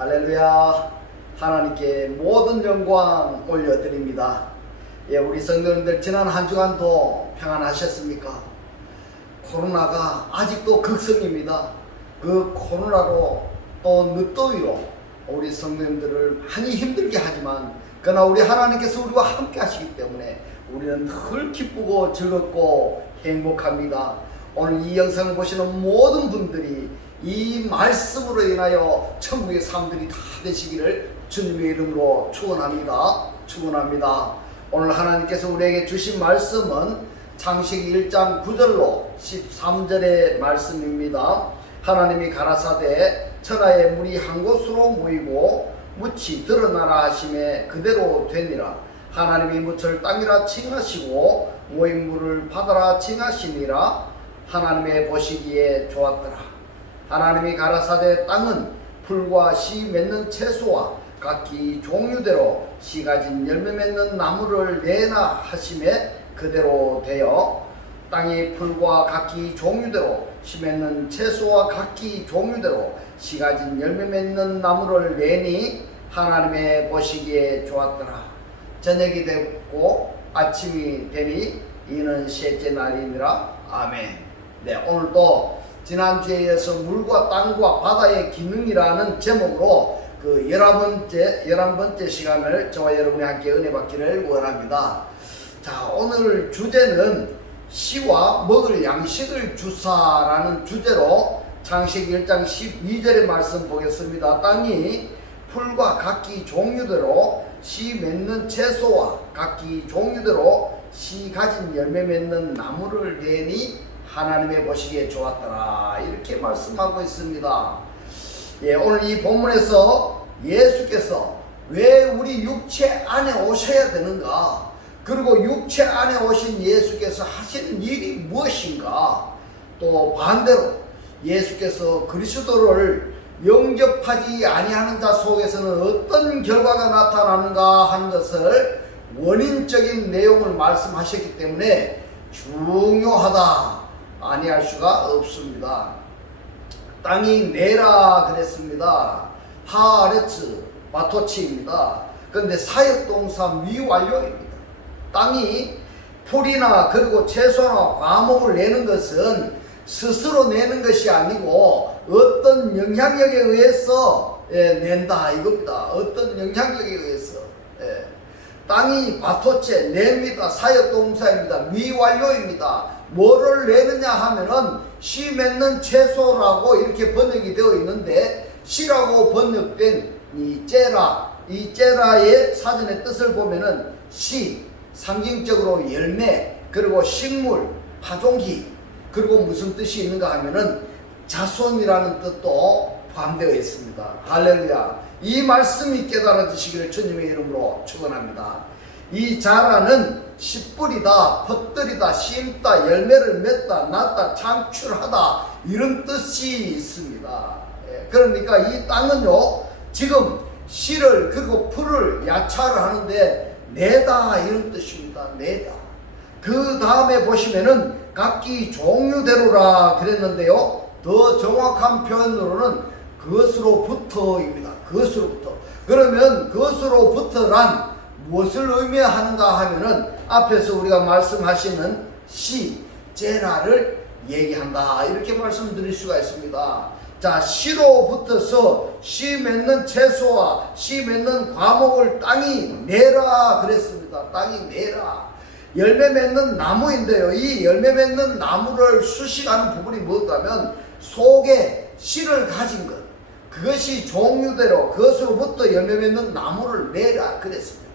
할렐루야. 하나님께 모든 영광 올려드립니다. 우리 성도님들 지난 한 주간도 평안하셨습니까? 코로나가 아직도 극성입니다. 그 코로나로 또 늦더위로 우리 성도님들을 많이 힘들게 하지만 그러나 우리 하나님께서 우리와 함께 하시기 때문에 우리는 늘 기쁘고 즐겁고 행복합니다. 오늘 이 영상을 보시는 모든 분들이 이 말씀으로 인하여 천국의 삶들이 다 되시기를 주님의 이름으로 축원합니다. 오늘 하나님께서 우리에게 주신 말씀은 창세기 1장 9절로 13절의 말씀입니다. 하나님이 가라사대 천하의 물이 한 곳으로 모이고 묻이 드러나라 하심에 그대로 되니라. 하나님이 묻을 땅이라 칭하시고 모인 물을 바다라 칭하시니라. 하나님의 보시기에 좋았더라. 하나님이 가라사대 땅은 풀과 씨 맺는 채소와 각기 종류대로 씨 가진 열매 맺는 나무를 내나 하심에 그대로 되어 땅이 풀과 각기 종류대로 씨 맺는 채소와 각기 종류대로 씨 가진 열매 맺는 나무를 내니 하나님의 보시기에 좋았더라. 저녁이 되고 아침이 되니 이는 셋째 날이니라. 아멘. 네, 오늘도 지난주에 이어서 물과 땅과 바다의 기능이라는 제목으로 그 11번째 시간을 저와 여러분이 함께 은혜 받기를 원합니다. 자, 오늘 주제는 씨와 먹을 양식을 주사라는 주제로 창세기 1장 12절의 말씀 보겠습니다. 땅이 풀과 각기 종류대로 씨 맺는 채소와 각기 종류대로 씨 가진 열매 맺는 나무를 내니 하나님의 보시기에 좋았더라. 이렇게 말씀하고 있습니다. 오늘 이 본문에서 예수께서 왜 우리 육체 안에 오셔야 되는가? 그리고 육체 안에 오신 예수께서 하시는 일이 무엇인가? 또 반대로 예수께서 그리스도를 영접하지 아니하는 자 속에서는 어떤 결과가 나타나는가 하는 것을 원인적인 내용을 말씀하셨기 때문에 중요하다. 아니할 수가 없습니다. 땅이 내라 그랬습니다. 하아레츠 바토치입니다. 그런데 사역동사 미완료입니다. 땅이 풀이나 그리고 채소나 과목을 내는 것은 스스로 내는 것이 아니고 어떤 영향력에 의해서 낸다 이겁니다. 어떤 영향력에 의해서. 땅이 바토체 냅니다. 사역동사입니다. 미완료입니다. 뭐를 내느냐 하면은 씨 맺는 채소라고 이렇게 번역이 되어 있는데 씨라고 번역된 이 째라의 사전의 뜻을 보면은 씨, 상징적으로 열매, 그리고 식물, 파종기, 그리고 무슨 뜻이 있는가 하면은 자손이라는 뜻도 포함되어 있습니다. 할렐루야. 이 말씀이 깨달아지시기를 주님의 이름으로 축원합니다. 이 자라는 씨뿌리다, 퍼뜨리다, 심다, 열매를 맺다, 낳다, 창출하다 이런 뜻이 있습니다. 그러니까 이 땅은요 지금 씨를 그리고 풀을 야차를 하는데 내다 이런 뜻입니다. 내다. 그 다음에 보시면은 각기 종류대로라 그랬는데요, 더 정확한 표현으로는 그것으로부터입니다. 그것으로부터. 그러면 그것으로부터란 무엇을 의미하는가 하면은 앞에서 우리가 말씀하시는 씨, 제라를 얘기한다. 이렇게 말씀드릴 수가 있습니다. 자, 씨로부터서 씨 맺는 채소와 씨 맺는 과목을 땅이 내라 그랬습니다. 땅이 내라. 열매 맺는 나무인데요, 이 열매 맺는 나무를 수식하는 부분이 뭔가면 속에 씨를 가진 것, 그것이 종류대로 그것으로부터 열매 맺는 나무를 내라 그랬습니다.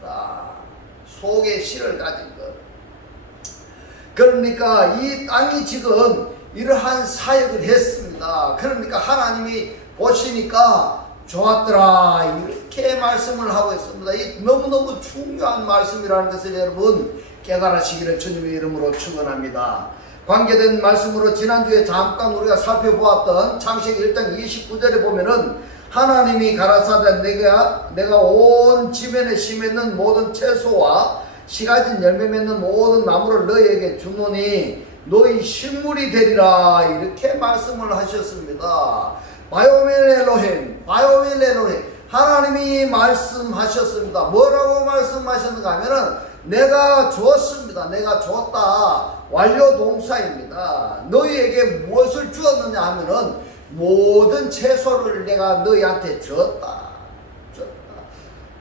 속에 씨를 가진 것. 그러니까 이 땅이 지금 이러한 사역을 했습니다. 그러니까 하나님이 보시니까 좋았더라 이렇게 말씀을 하고 있습니다. 이 너무너무 중요한 말씀이라는 것을 여러분 깨달으시기를 주님의 이름으로 축원합니다. 관계된 말씀으로 지난주에 잠깐 우리가 살펴보았던 창세기 1장 29절에 보면은 하나님이 가라사대 내가 온 지면에 씨 맺는 모든 채소와 씨 가진 열매 맺는 모든 나무를 너희에게 주노니 너희 식물이 되리라 이렇게 말씀을 하셨습니다. 바요멜 엘로힘 하나님이 말씀하셨습니다. 뭐라고 말씀하셨는가 하면은 내가 줬습니다. 내가 줬다. 완료 동사입니다. 너희에게 무엇을 주었느냐 하면은 모든 채소를 내가 너희한테 줬다.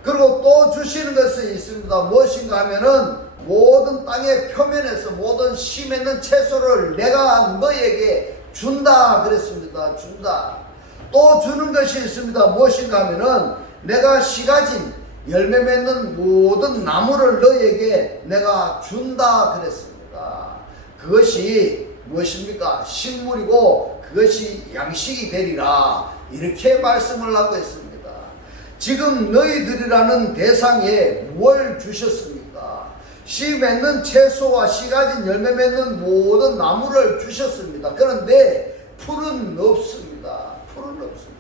그리고 또 주시는 것이 있습니다. 무엇인가 하면은 모든 땅의 표면에서 모든 씨 맺는 채소를 내가 너희에게 준다 그랬습니다. 준다. 또 주는 것이 있습니다. 무엇인가 하면은 내가 씨 가진 열매 맺는 모든 나무를 너희에게 내가 준다 그랬습니다. 그것이 무엇입니까? 식물이고 그것이 양식이 되리라. 이렇게 말씀을 하고 있습니다. 지금 너희들이라는 대상에 뭘 주셨습니까? 씨 맺는 채소와 씨 가진 열매 맺는 모든 나무를 주셨습니다. 그런데 풀은 없습니다. 풀은 없습니다.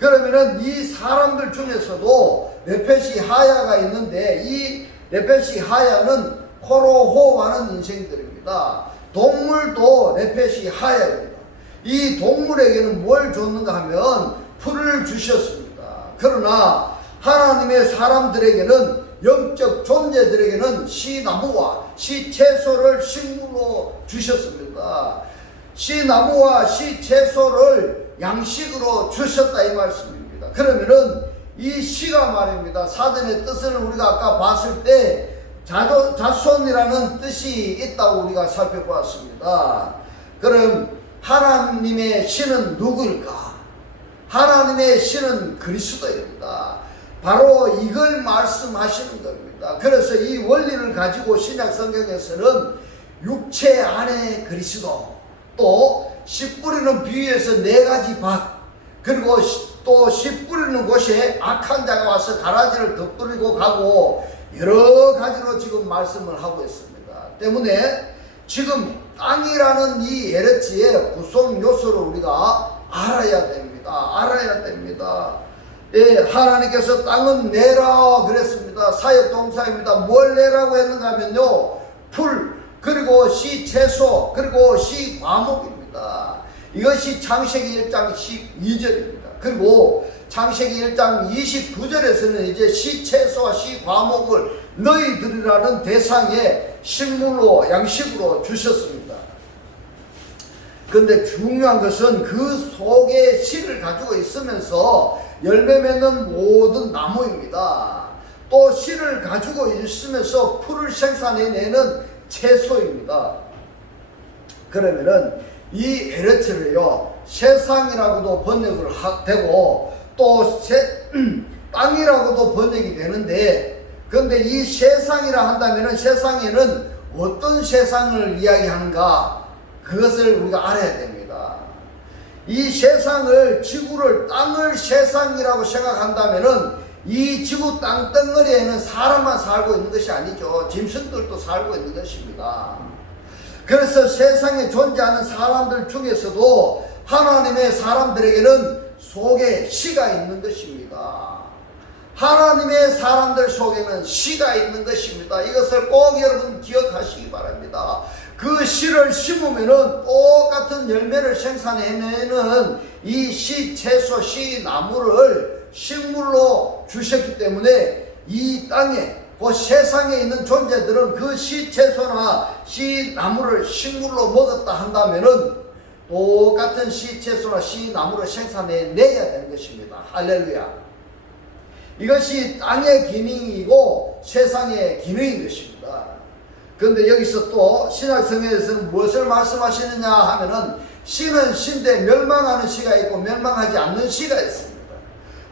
그러면은 이 사람들 중에서도 레펫이 하야가 있는데 이 레펫이 하야는 코로호하는 인생들입니다. 동물도 레펫이 하야입니다. 이 동물에게는 뭘 줬는가 하면 풀을 주셨습니다. 그러나 하나님의 사람들에게는 영적 존재들에게는 씨나무와 씨채소를 식물로 주셨습니다. 씨나무와 씨채소를 양식으로 주셨다 이 말씀입니다. 그러면은 이 씨가 말입니다. 사전의 뜻을 우리가 아까 봤을 때 자손이라는 뜻이 있다고 우리가 살펴보았습니다. 그럼 하나님의 씨는 누구일까? 하나님의 씨는 그리스도입니다. 바로 이걸 말씀하시는 겁니다. 그래서 이 원리를 가지고 신약 성경에서는 육체 안에 그리스도, 또 씨 뿌리는 비유에서 4가지 밭, 그리고 또 씨 뿌리는 곳에 악한 자가 와서 가라지를 덧뿌리고 가고 여러 가지로 지금 말씀을 하고 있습니다. 때문에 지금 땅이라는 이 에레츠의 구성 요소를 우리가 알아야 됩니다. 알아야 됩니다. 예, 하나님께서 땅은 내라 그랬습니다. 사역 동사입니다. 뭘 내라고 했는가 하면요, 풀, 그리고 씨 채소, 그리고 씨 과목입니다. 이것이 창세기 1장 12절입니다. 그리고 창세기 1장 29절에서는 이제 씨 채소와 씨 과목을 너희들이라는 대상의 식물로 양식으로 주셨습니다. 그런데 중요한 것은 그 속에 씨를 가지고 있으면서 열매 맺는 모든 나무입니다. 또 씨를 가지고 있으면서 풀을 생산해내는 채소입니다. 그러면은 이 에레츠를요, 세상이라고도 번역을 되고 또 땅이라고도 번역이 되는데, 그런데 이 세상이라 한다면은 세상에는 어떤 세상을 이야기하는가, 그것을 우리가 알아야 됩니다. 이 세상을, 지구를, 땅을 세상이라고 생각한다면은 이 지구 땅덩어리에는 사람만 살고 있는 것이 아니죠. 짐승들도 살고 있는 것입니다. 그래서 세상에 존재하는 사람들 중에서도 하나님의 사람들에게는 속에 씨가 있는 것입니다. 하나님의 사람들 속에는 씨가 있는 것입니다. 이것을 꼭 여러분 기억하시기 바랍니다. 그 씨를 심으면은 똑같은 열매를 생산해내는 이 씨 채소, 씨 나무를 식물로 주셨기 때문에 이 땅에, 그 세상에 있는 존재들은 그 씨 채소나 씨 나무를 식물로 먹었다 한다면은 똑같은 씨 채소나 씨 나무를 생산해내야 되는 것입니다. 할렐루야. 이것이 땅의 기능이고 세상의 기능인 것입니다. 그런데 여기서 또 신약성경에서는 무엇을 말씀하시느냐 하면은 씨는 씨인데 멸망하는 씨가 있고 멸망하지 않는 씨가 있습니다.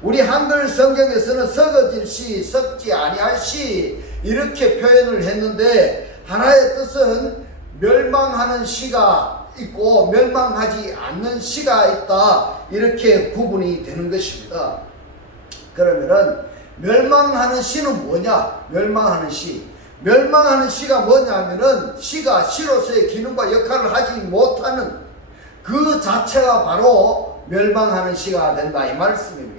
우리 한글 성경에서는 썩어질 씨, 썩지 아니할 씨 이렇게 표현을 했는데, 하나의 뜻은 멸망하는 씨가 있고 멸망하지 않는 씨가 있다, 이렇게 구분이 되는 것입니다. 그러면은 멸망하는 씨는 뭐냐? 멸망하는 씨. 멸망하는 씨가 뭐냐면은 씨가 씨로서의 기능과 역할을 하지 못하는 그 자체가 바로 멸망하는 씨가 된다, 이 말씀입니다.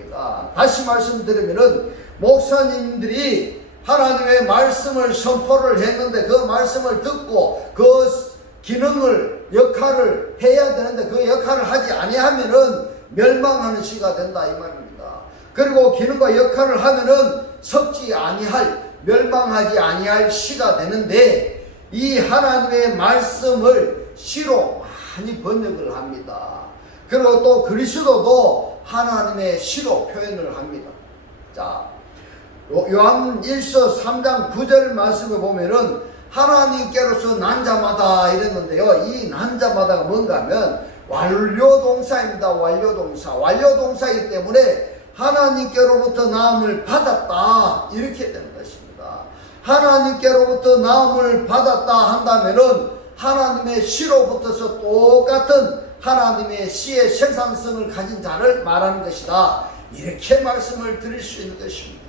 다시 말씀드리면은 목사님들이 하나님의 말씀을 선포를 했는데 그 말씀을 듣고 그 기능을, 역할을 해야 되는데 그 역할을 하지 아니하면은 멸망하는 씨가 된다, 이 말입니다. 그리고 기능과 역할을 하면은 썩지 아니할, 멸망하지 아니할 씨가 되는데, 이 하나님의 말씀을 씨로 많이 번역을 합니다. 그리고 또 그리스도도 하나님의 씨로 표현을 합니다. 자, 요한 1서 3장 9절 말씀을 보면은 하나님께로서 난 자마다 이랬는데요. 이 난 자마다가 뭔가 하면 완료동사입니다. 완료동사. 완료동사이기 때문에 하나님께로부터 나음을 받았다, 이렇게 되는 것입니다. 하나님께로부터 나음을 받았다 한다면은 하나님의 씨로부터서 똑같은 하나님의 씨의 생산성을 가진 자를 말하는 것이다, 이렇게 말씀을 드릴 수 있는 것입니다.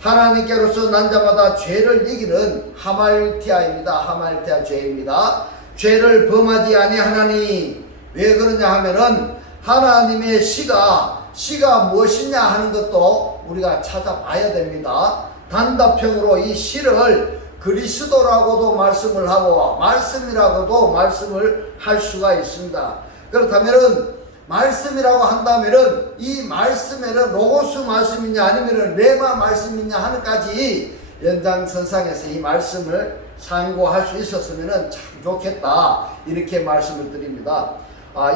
하나님께로서 난 자마다 죄를 이기는 하말티아입니다. 하말티아 죄입니다. 죄를 범하지 아니하나니, 왜 그러냐 하면은 하나님의 씨가 무엇이냐 하는 것도 우리가 찾아봐야 됩니다. 단답형으로 이 씨를 그리스도라고도 말씀을 하고 말씀이라고도 말씀을 할 수가 있습니다. 그렇다면은 말씀이라고 한다면은 이 말씀에는 로고스 말씀이냐 아니면은 레마 말씀이냐 하는까지 연장선상에서 이 말씀을 상고할 수 있었으면은 참 좋겠다, 이렇게 말씀을 드립니다.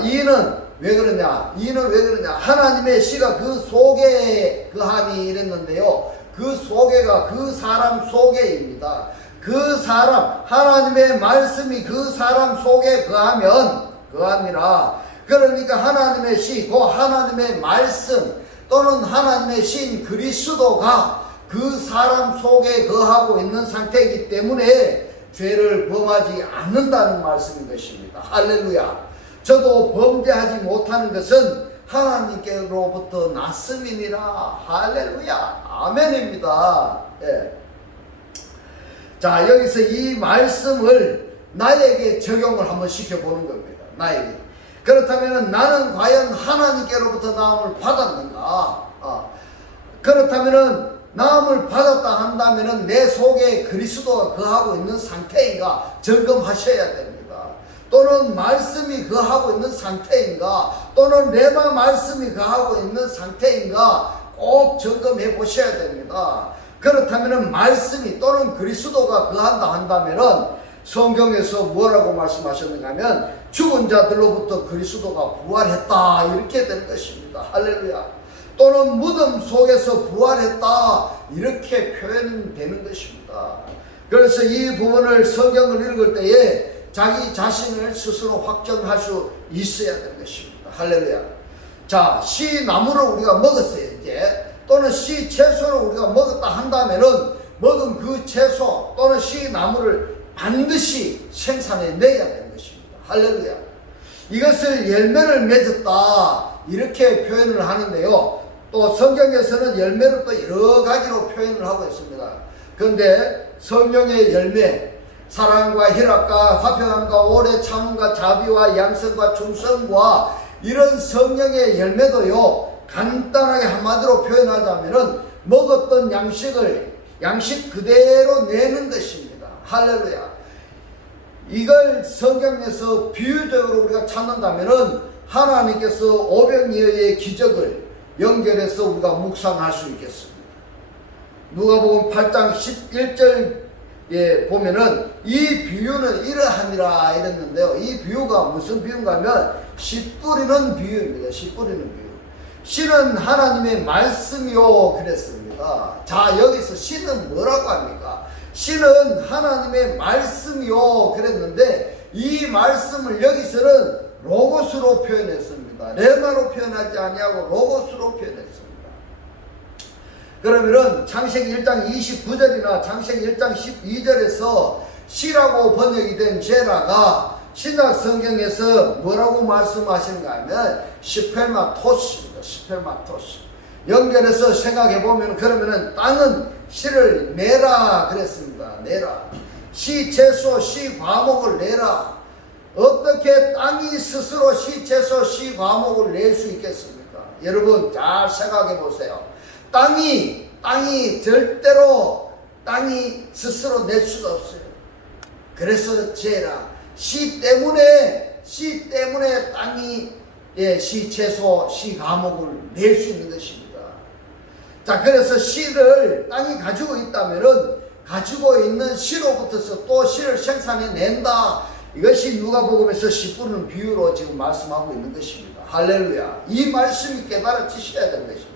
이는 왜 그러냐? 하나님의 씨가 그 속에 그하니 이랬는데요. 그 속에가 그 사람 속에입니다. 그 사람, 하나님의 말씀이 그 사람 속에 그함이라. 그러니까 하나님의 씨, 그 하나님의 말씀 또는 하나님의 신 그리스도가 그 사람 속에 거하고 있는 상태이기 때문에 죄를 범하지 않는다는 말씀인 것입니다. 할렐루야. 저도 범죄하지 못하는 것은 하나님께로부터 났음이니라. 할렐루야. 아멘입니다. 예. 자, 여기서 이 말씀을 나에게 적용을 한번 시켜보는 겁니다. 나에게. 그렇다면 나는 과연 하나님께로부터 나음을 받았는가? 그렇다면 나음을 받았다 한다면 내 속에 그리스도가 거하고 있는 상태인가 점검하셔야 됩니다. 또는 말씀이 거하고 있는 상태인가, 또는 레마 말씀이 거하고 있는 상태인가 꼭 점검해 보셔야 됩니다. 그렇다면 말씀이 또는 그리스도가 거한다 한다면 성경에서 뭐라고 말씀하셨는가 하면 죽은 자들로부터 그리스도가 부활했다, 이렇게 되는 것입니다. 할렐루야. 또는 무덤 속에서 부활했다, 이렇게 표현되는 것입니다. 그래서 이 부분을 성경을 읽을 때에 자기 자신을 스스로 확정할 수 있어야 되는 것입니다. 할렐루야. 자, 씨 나무를 우리가 먹었어요, 이제. 또는 씨 채소를 우리가 먹었다 한다면은 먹은 그 채소 또는 씨 나무를 반드시 생산해 내야 되는 것입니다. 할렐루야. 이것을 열매를 맺었다, 이렇게 표현을 하는데요. 또 성경에서는 열매를 또 여러 가지로 표현을 하고 있습니다. 그런데 성령의 열매, 사랑과 희락과 화평함과 오래 참음과 자비와 양성과 충성과 이런 성령의 열매도요, 간단하게 한마디로 표현하자면은 먹었던 양식 그대로 내는 것입니다. 할렐루야. 이걸 성경에서 비유적으로 우리가 찾는다면은 하나님께서 오병이어의 기적을 연결해서 우리가 묵상할 수 있겠습니다. 누가복음 8장 11절에 보면은 이 비유는 이러하니라 이랬는데요. 이 비유가 무슨 비유인가 하면 씨 뿌리는 비유입니다. 씨 뿌리는 비유. 씨는 하나님의 말씀이요 그랬습니다. 자, 여기서 씨는 뭐라고 합니까? 씨는 하나님의 말씀이요 그랬는데 이 말씀을 여기서는 로고스로 표현했습니다. 레마로 표현하지 아니하고 로고스로 표현했습니다. 그러면은 창세기 1장 29절이나 창세기 1장 12절에서 씨라고 번역이 된 제라가 신약 성경에서 뭐라고 말씀하시는가 하면 시펠마토스입니다. 시펠마토스. 연결해서 생각해 보면 그러면은 땅은 씨를 내라 그랬습니다. 내라. 씨 채소, 씨 과목을 내라. 어떻게 땅이 스스로 씨 채소, 씨 과목을 낼 수 있겠습니까? 여러분 잘 생각해 보세요. 땅이 절대로 땅이 스스로 낼 수가 없어요. 그래서 제라. 씨 때문에 땅이 씨 채소, 씨 과목을 낼 수 있는 것입니다. 자, 그래서 씨를 땅이 가지고 있다면은 가지고 있는 씨로부터서 또 씨를 생산해낸다. 이것이 누가복음에서 씨 뿌리는 비유로 지금 말씀하고 있는 것입니다. 할렐루야. 이 말씀이 깨달아지셔야 되는 것입니다.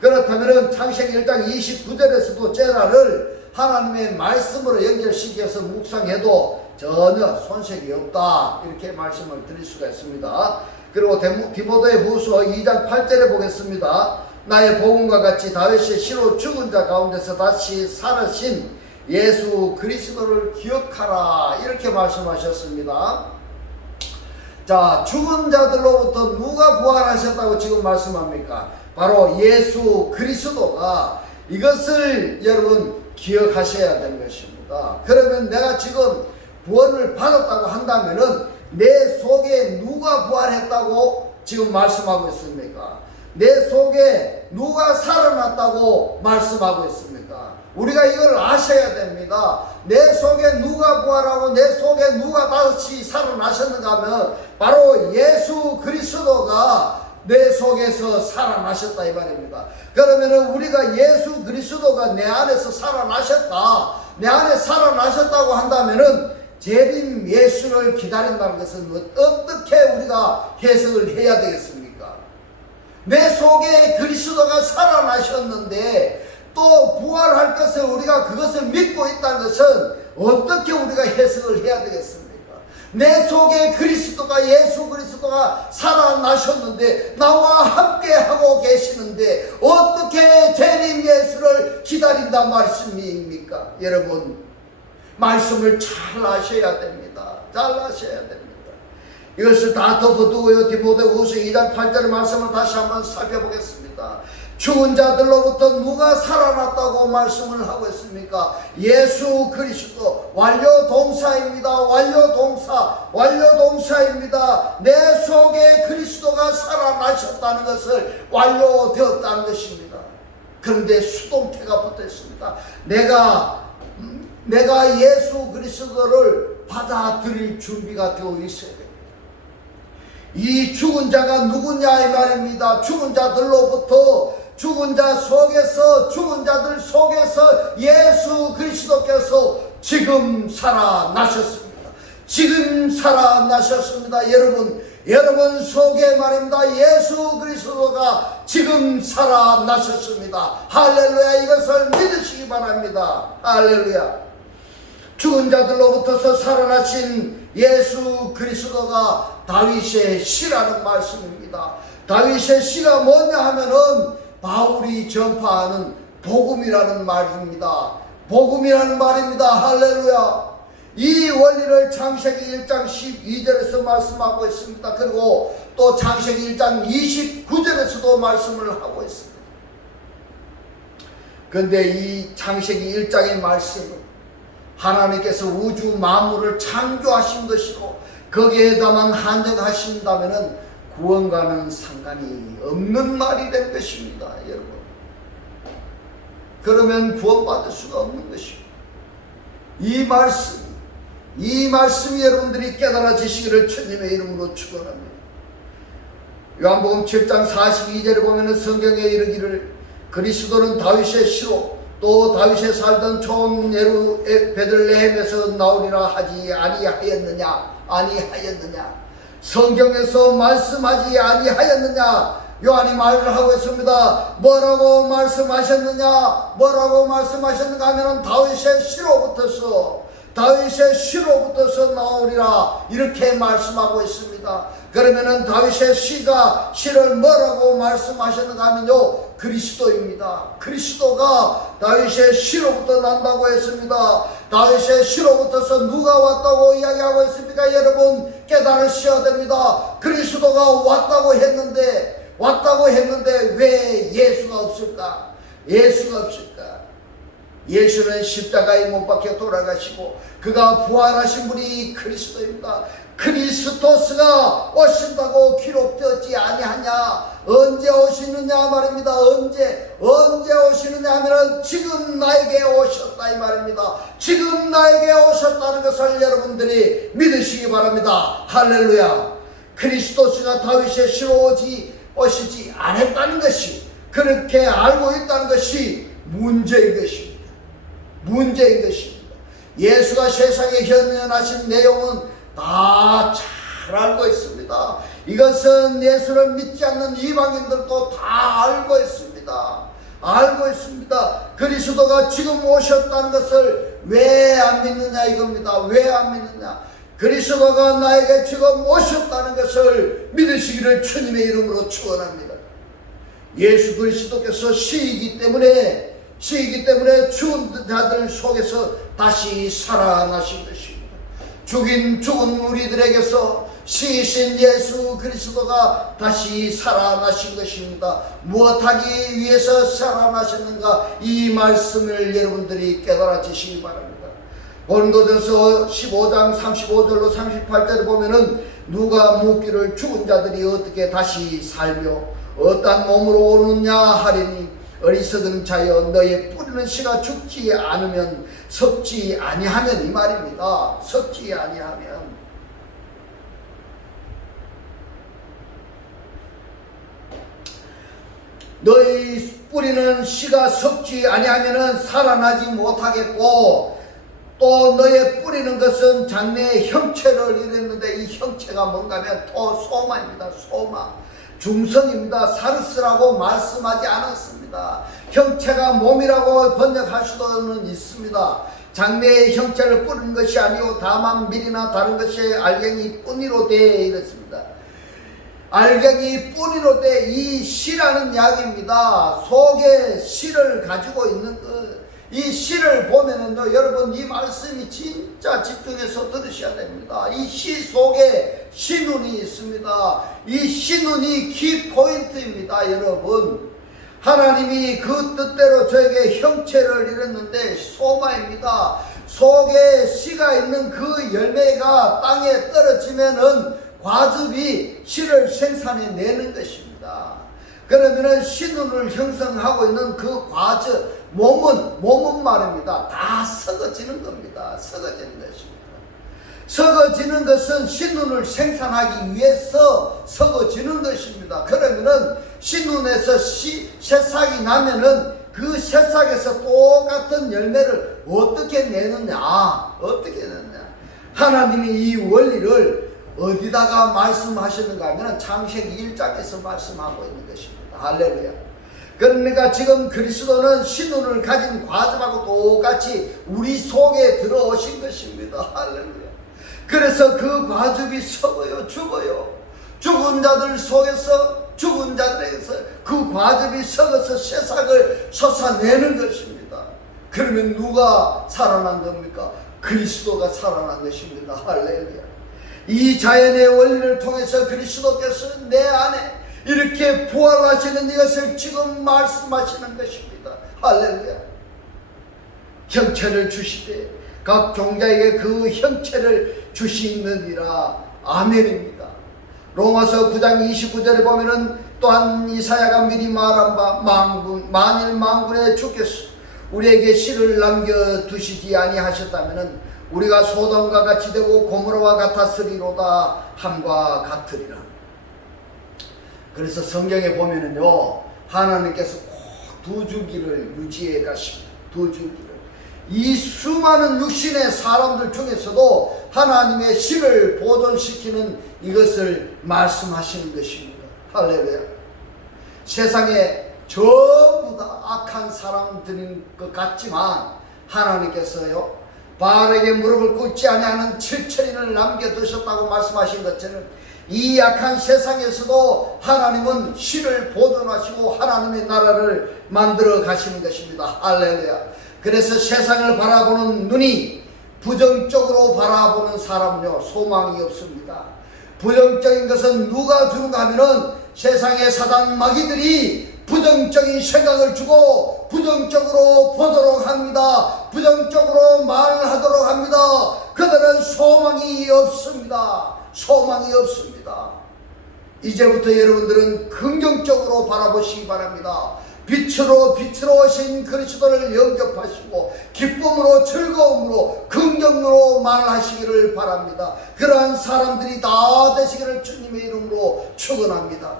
그렇다면 창세기 1장 29절에서도 제라를 하나님의 말씀으로 연결시켜서 묵상해도 전혀 손색이 없다, 이렇게 말씀을 드릴 수가 있습니다. 그리고 디모데 후서 2장 8절에 보겠습니다. 나의 복음과 같이 다윗의 씨로 죽은 자 가운데서 다시 살으신 예수 그리스도를 기억하라, 이렇게 말씀하셨습니다. 자, 죽은 자들로부터 누가 부활하셨다고 지금 말씀합니까? 바로 예수 그리스도가, 이것을 여러분 기억하셔야 되는 것입니다. 그러면 내가 지금 구원을 받았다고 한다면은 내 속에 누가 부활했다고 지금 말씀하고 있습니까? 내 속에 누가 살아났다고 말씀하고 있습니까? 우리가 이걸 아셔야 됩니다. 내 속에 누가 부활하고 내 속에 누가 다시 살아나셨는가 하면 바로 예수 그리스도가 내 속에서 살아나셨다, 이 말입니다. 그러면은 우리가 예수 그리스도가 내 안에서 살아나셨다, 내 안에 살아나셨다고 한다면은 재림 예수를 기다린다는 것은 어떻게 우리가 해석을 해야 되겠습니까? 내 속에 그리스도가 살아나셨는데 또 부활할 것을 우리가 그것을 믿고 있다는 것은 어떻게 우리가 해석을 해야 되겠습니까? 내 속에 그리스도가, 예수 그리스도가 살아나셨는데 나와 함께 하고 계시는데 어떻게 재림 예수를 기다린단 말씀입니까? 여러분, 말씀을 잘 아셔야 됩니다. 잘 아셔야 됩니다. 이것을 다 덮어두고요, 디모데 후서 2장 8절의 말씀을 다시 한번 살펴보겠습니다. 죽은 자들로부터 누가 살아났다고 말씀을 하고 있습니까? 예수 그리스도. 완료 동사입니다. 완료 동사. 완료 동사입니다. 내 속에 그리스도가 살아나셨다는 것을 완료되었다는 것입니다. 그런데 수동태가 붙어 있습니다. 내가 예수 그리스도를 받아들일 준비가 되어 있어야 됩니다. 이 죽은 자가 누구냐, 이 말입니다. 죽은 자들로부터, 죽은 자 속에서, 죽은 자들 속에서 예수 그리스도께서 지금 살아나셨습니다. 지금 살아나셨습니다. 여러분 속에 말입니다. 예수 그리스도가 지금 살아나셨습니다. 할렐루야. 이것을 믿으시기 바랍니다. 할렐루야. 죽은 자들로부터서 살아나신 예수 그리스도가 다윗의 시라는 말씀입니다. 다윗의 시가 뭐냐 하면은 바울이 전파하는 복음이라는 말입니다. 복음이라는 말입니다. 할렐루야. 이 원리를 창세기 1장 12절에서 말씀하고 있습니다. 그리고 또 창세기 1장 29절에서도 말씀을 하고 있습니다. 그런데 이 창세기 1장의 말씀은 하나님께서 우주 만물을 창조하신 것이고 거기에다만 한정하신다면 구원과는 상관이 없는 말이 된 것입니다. 여러분, 그러면 구원받을 수가 없는 것입니다. 이 말씀이 여러분들이 깨달아지시기를 주님의 이름으로 축원합니다. 요한복음 7장 42절에 보면은 성경에 이르기를 그리스도는 다윗의 시로 또 다윗이 살던 촌 베들레헴에서 나오리라 하지 아니하였느냐. 성경에서 말씀하지 아니하였느냐. 요한이 말을 하고 있습니다. 뭐라고 말씀하셨느냐 하면 다윗의 시로부터서 나오리라, 이렇게 말씀하고 있습니다. 그러면은 다윗의 시를 뭐라고 말씀하셨는가 하면요, 그리스도입니다. 그리스도가 다윗의 시로부터 난다고 했습니다. 다윗의 시로부터서 누가 왔다고 이야기하고 있습니까? 여러분 깨달으셔야 됩니다. 그리스도가 왔다고 했는데 왜 예수가 없을까? 예수는 십자가에 못 박혀 돌아가시고 그가 부활하신 분이 그리스도입니다. 그리스도스가 오신다고 기록되었지 아니하냐. 언제 오시느냐 말입니다. 언제 오시느냐 하면은 지금 나에게 오셨다, 이 말입니다. 지금 나에게 오셨다는 것을 여러분들이 믿으시기 바랍니다. 할렐루야. 그리스도스가 다윗의 시로 오시지 않았다는 것이, 그렇게 알고 있다는 것이 문제인 것입니다. 문제인 것입니다. 예수가 세상에 현현하신 내용은 다 잘 알고 있습니다. 이것은 예수를 믿지 않는 이방인들도 다 알고 있습니다. 알고 있습니다. 그리스도가 지금 오셨다는 것을 왜 안 믿느냐 이겁니다. 왜 안 믿느냐? 그리스도가 나에게 지금 오셨다는 것을 믿으시기를 주님의 이름으로 축원합니다. 예수 그리스도께서 시이기 때문에 죽은 자들 속에서 다시 살아나신 것입니다. 죽은 우리들에게서 시이신 예수 그리스도가 다시 살아나신 것입니다. 무엇하기 위해서 살아나셨는가? 이 말씀을 여러분들이 깨달아지시기 바랍니다. 고린도전서 15장 35절로 38절을 보면은 누가 묻기를 죽은 자들이 어떻게 다시 살며 어떠한 몸으로 오느냐 하리니 어리석은 자여 너의 뿌리는 씨가 죽지 않으면 썩지 아니하면 이 말입니다. 썩지 아니하면 너의 뿌리는 씨가 썩지 아니하면 살아나지 못하겠고 또 너의 뿌리는 것은 장래의 형체를 이랬는데 이 형체가 뭔가 하면 또 소마입니다. 소마 중성입니다. 사르스라고 말씀하지 않았습니다. 형체가 몸이라고 번역할 수도는 있습니다. 장래의 형체를 뿌리는 것이 아니오 다만 밀이나 다른 것이 알갱이 뿌니로 돼 이랬습니다. 알갱이 뿌리로 돼 이 씨라는 약입니다. 속에 씨를 가지고 있는 이 씨를 보면은요, 여러분 이 말씀이 진짜 집중해서 들으셔야 됩니다. 이 씨 속에 씨눈이 있습니다. 이 씨눈이 키포인트입니다. 여러분 하나님이 그 뜻대로 저에게 형체를 이뤘는데 소마입니다. 속에 씨가 있는 그 열매가 땅에 떨어지면은 과즙이 씨를 생산해내는 것입니다. 그러면은 씨눈을 형성하고 있는 그 과즙 몸은 말입니다. 다 썩어지는 겁니다. 썩어지는 것입니다. 썩어지는 것은 씨눈을 생산하기 위해서 썩어지는 것입니다. 그러면은 씨눈에서 새싹이 나면은 그 새싹에서 똑같은 열매를 어떻게 내느냐? 어떻게 내느냐? 하나님이 이 원리를 어디다가 말씀하시는가 하면 창세기 1장에서 말씀하고 있는 것입니다. 할렐루야. 그러니까 지금 그리스도는 신눈을 가진 과즙하고 똑같이 우리 속에 들어오신 것입니다. 할렐루야. 그래서 그 과즙이 썩어요. 죽어요. 죽은 자들 속에서 죽은 자들에게서 그 과즙이 썩어서 새싹을 솟아내는 것입니다. 그러면 누가 살아난 겁니까? 그리스도가 살아난 것입니다. 할렐루야. 이 자연의 원리를 통해서 그리스도께서 내 안에 이렇게 부활하시는 이것을 지금 말씀하시는 것입니다. 할렐루야. 형체를 주시되 각 종자에게 그 형체를 주시느니라. 아멘입니다. 로마서 9장 29절에 보면은 또한 이사야가 미리 말한 바 만일 만군의 주께서 우리에게 씨를 남겨두시지 아니하셨다면은 우리가 소돔과 같이 되고 고모라와 같았으리로다 함과 같으리라. 그래서 성경에 보면은요, 하나님께서 꼭 두 주기를 유지해 가십니다. 두 주기를. 이 수많은 육신의 사람들 중에서도 하나님의 씨를 보존시키는 이것을 말씀하시는 것입니다. 할렐루야. 세상에 전부 다 악한 사람들인 것 같지만 하나님께서요, 바알에게 무릎을 꿇지 아니하는 7천인을 남겨두셨다고 말씀하신 것처럼 이 약한 세상에서도 하나님은 씨를 보존하시고 하나님의 나라를 만들어 가시는 것입니다. 할렐루야. 그래서 세상을 바라보는 눈이 부정적으로 바라보는 사람은요, 소망이 없습니다. 부정적인 것은 누가 주는가 하면은 세상의 사단 마귀들이 부정적인 생각을 주고 부정적으로 보도록 합니다. 부정적으로 말하도록 합니다. 그들은 소망이 없습니다. 소망이 없습니다. 이제부터 여러분들은 긍정적으로 바라보시기 바랍니다. 빛으로 오신 그리스도를 영접하시고 기쁨으로 즐거움으로 긍정으로 말하시기를 바랍니다. 그러한 사람들이 다 되시기를 주님의 이름으로 축원합니다.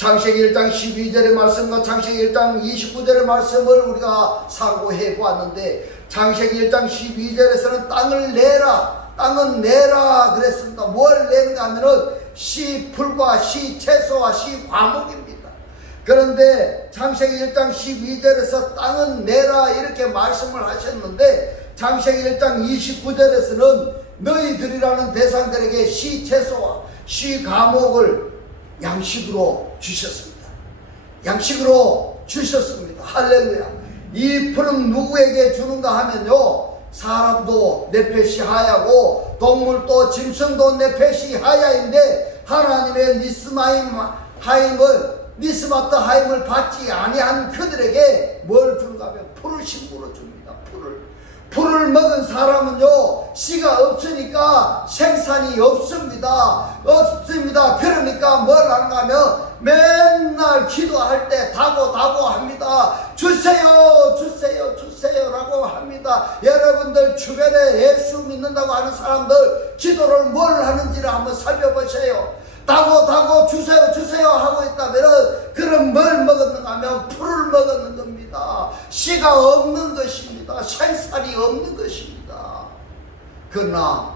창세기 1장 12절의 말씀과 창세기 1장 29절의 말씀을 우리가 상고해 보았는데, 창세기 1장 12절에서는 땅을 내라, 땅은 내라 그랬습니다. 뭘 내는가 하면은 씨 풀과 씨 채소와 씨 과목입니다. 그런데 창세기 1장 12절에서 땅은 내라 이렇게 말씀을 하셨는데, 창세기 1장 29절에서는 너희들이라는 대상들에게 씨 채소와 씨 과목을 양식으로 주셨습니다. 양식으로 주셨습니다. 할렐루야. 이 풀은 누구에게 주는가 하면요, 사람도 내펫이 하야고 동물도 짐승도 내펫이 하야인데, 하나님의 니스마트 하임을 받지 아니한 그들에게 뭘 주는가 하면 풀을 신부로 줍니다. 풀을 먹은 사람은요, 씨가 없으니까 생산이 없습니다. 그러니까 뭘 하는가 하면 맨날 기도할 때 다고 합니다. 주세요 라고 합니다. 여러분들 주변에 예수 믿는다고 하는 사람들 기도를 뭘 하는지를 한번 살펴보세요. 다고 주세요 하고 있다면, 그럼 뭘 먹었는가 하면 풀을 먹었는 겁니다. 씨가 없는 것입니다. 생산이 없는 것입니다. 그러나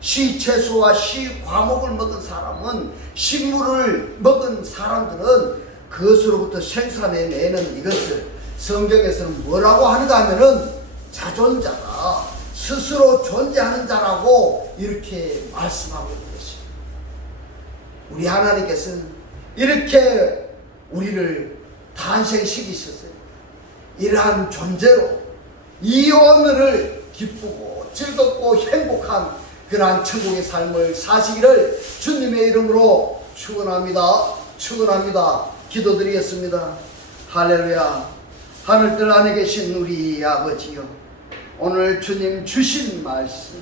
씨 채소와 씨 과목을 먹은 사람은, 식물을 먹은 사람들은 그것으로부터 생산해내는 이것을 성경에서는 뭐라고 하는가 하면은 자존자다, 스스로 존재하는 자라고 이렇게 말씀하고 있는 것입니다. 우리 하나님께서는 이렇게 우리를 탄생시키셨어요. 이러한 존재로 이 오늘을 기쁘고 즐겁고 행복한 그러한 천국의 삶을 사시기를 주님의 이름으로 축원합니다. 기도드리겠습니다. 할렐루야. 하늘들 안에 계신 우리 아버지요, 오늘 주님 주신 말씀,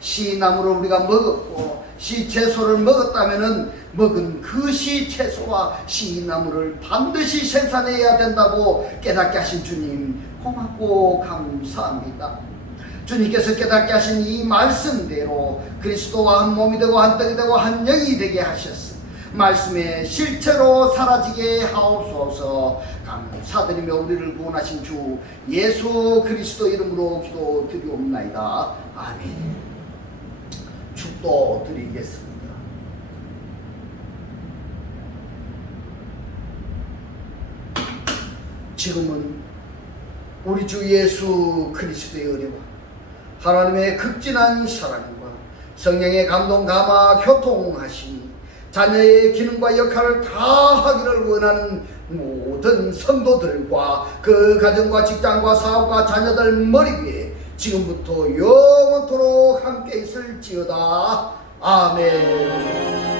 씨나무를 우리가 먹었고 씨 채소를 먹었다면은 먹은 그 씨 채소와 씨나무를 반드시 생산해야 된다고 깨닫게 하신 주님 고맙고 감사합니다. 주님께서 깨닫게 하신 이 말씀대로 그리스도와 한 몸이 되고 한 떡이 되고 한 영이 되게 하셨습니다. 말씀의 실체로 사라지게 하옵소서. 감사드리며 우리를 구원하신 주 예수 그리스도 이름으로 기도드리옵나이다. 아멘. 축도 드리겠습니다. 지금은 우리 주 예수 그리스도의 은혜와 하나님의 극진한 사랑과 성령의 감동 감화 교통하시니 자녀의 기능과 역할을 다 하기를 원하는 모든 성도들과 그 가정과 직장과 사업과 자녀들 머리 위에 지금부터 영원토록 함께 있을지어다. 아멘.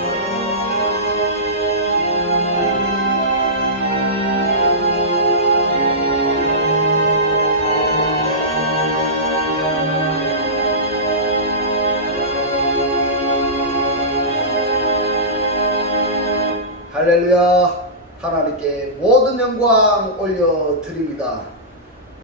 할렐루야. 하나님께 모든 영광 올려드립니다.